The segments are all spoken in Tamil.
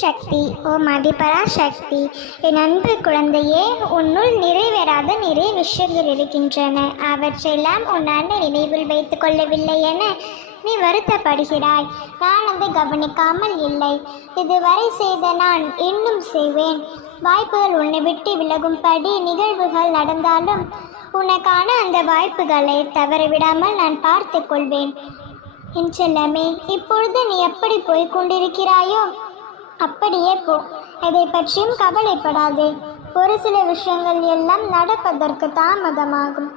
சக்தி, ஓ மதிபராசக்தி, என் அன்பு குழந்தையே, உன்னுள் நிறைவேறாத நிறைய விஷயங்கள் இருக்கின்றன. அவற்றையெல்லாம் உன் அண்ணன் நினைவில் வைத்துக் கொள்ளவில்லை என நீ வருத்தப்படுகிறாய். நான் அதை கவனிக்காமல் இல்லை. இதுவரை செய்த நான் இன்னும் செய்வேன். வாய்ப்புகள் உன்னை விட்டு விலகும்படி நிகழ்வுகள் நடந்தாலும் உனக்கான அந்த வாய்ப்புகளை தவறவிடாமல் நான் பார்த்து கொள்வேன். என் செல்லமே, இப்பொழுது நீ எப்படி போய்கொண்டிருக்கிறாயோ அப்படியே போ. எதை பற்றியும் கவலைப்படாதே. ஒரு சில விஷயங்கள் எல்லாம் நடப்பதற்கு தாமதமாகும்.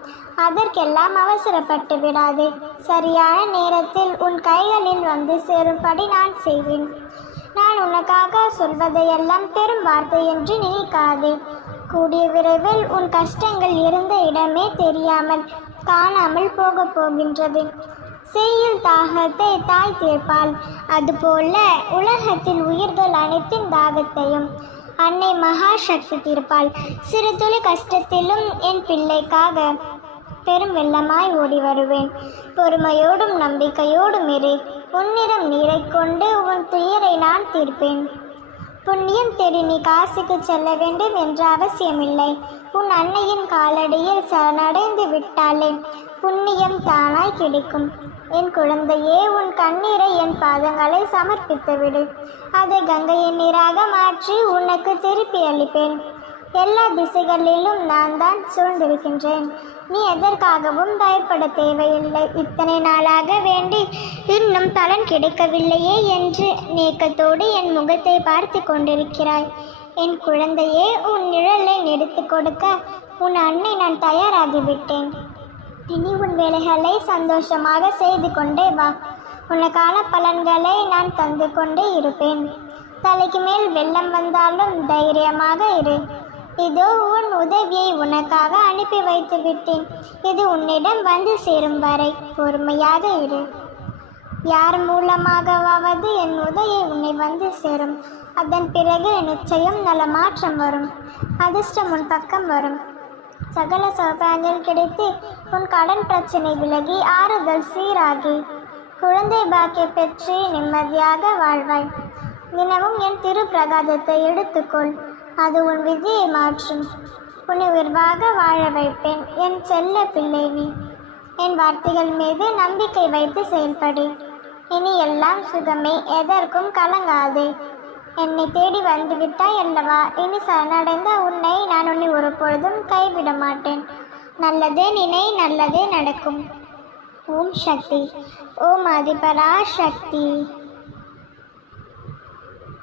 அதற்கெல்லாம் அவசரப்பட்டு விடாதே. சரியான நேரத்தில் உன் கைகளில் வந்து சேரும்படி நான் செய்வேன். நான் உனக்காக சொல்வதையெல்லாம் பெரும் வார்த்தை என்று நினைக்காதே. கூடிய விரைவில் உன் கஷ்டங்கள் இருந்த இடமே தெரியாமல் காணாமல் போகின்றது. செய்யுள் தாகத்தை தாய் தீர்ப்பாள். அதுபோல உலகத்தில் உயிர்கள் அனைத்தின் தாகத்தையும் அன்னை மகாசக்தி தீர்ப்பாள். சிறு துளி கஷ்டத்திலும் என் பிள்ளைக்காக பெரும் வெள்ளமாய் ஓடி வருவேன். பொறுமையோடும் நம்பிக்கையோடும் இரு. உன்னிடம் நீரை கொண்டு உன் துயரை நான் தீர்ப்பேன். புண்ணியம் தேடி நீ காசிக்கு செல்ல வேண்டும் என்ற அவசியமில்லை. உன் அன்னையின் காலடியில் சரணடைந்து விட்டாலே புண்ணியம் தானாய் கிடைக்கும். என் குழந்தையே, உன் கண்ணீரை என் பாதங்களை சமர்ப்பித்து விடு. அதை கங்கையின் நீராக மாற்றி உனக்கு திருப்பி அளிப்பேன். எல்லா திசைகளிலும் நான் தான் சூழ்ந்திருக்கின்றேன். நீ எதற்காகவும் பயப்பட தேவையில்லை. இத்தனை நாளாக வேண்டி இன்னும் பலன் கிடைக்கவில்லையே என்று நேக்கத்தோடு என் முகத்தை பார்த்து கொண்டிருக்கிறாய். என் குழந்தையே, உன் நிழலை நெடுத்து கொடுக்க உன் அன்னை நான் தயாராகிவிட்டேன். இனி உன் வேலைகளை சந்தோஷமாக செய்து கொண்டே வா. உனக்கான பலன்களை நான் தந்து கொண்டே இருப்பேன். தலைக்கு மேல் வெள்ளம் வந்தாலும் தைரியமாக இரு. இதோ உன் உதவியை உனக்காக அனுப்பி வைத்து விட்டேன். இது உன்னிடம் வந்து சேரும் வரை பொறுமையாக இரு. யார் மூலமாகவாவது என் உதவியை உன்னை வந்து சேரும். அதன் பிறகு நிச்சயம் நல்ல மாற்றம் வரும். அதிர்ஷ்டம் உன் பக்கம் வரும். சகல சௌபாகியங்கள் கிடைத்து உன் கடன் பிரச்சனை விலகி ஆறுதல் சீராகி குழந்தை பாக்கிய பெற்று நிம்மதியாக வாழ்வாய். தினமும் என் திரு பிரகாதத்தை எடுத்துக்கொள். அது உன் விதியை மாற்றும். உன்னை உயர்வாக வாழ வைப்பேன். என் செல்ல பிள்ளை நீ. என் வார்த்தைகள் மீது நம்பிக்கை வைத்து செயல்படு. இனி எல்லாம் சுகமே. எதற்கும் கலங்காதே. என்னை தேடி வந்துவிட்டாய் அல்லவா? இனி சரணடைந்த உன்னை நான் உன்னை ஒரு பொழுதும் கைவிட மாட்டேன். நல்லதே நினை, நல்லதே நடக்கும். ஓம் சக்தி. ஓம் ஆதிபராசக்தி.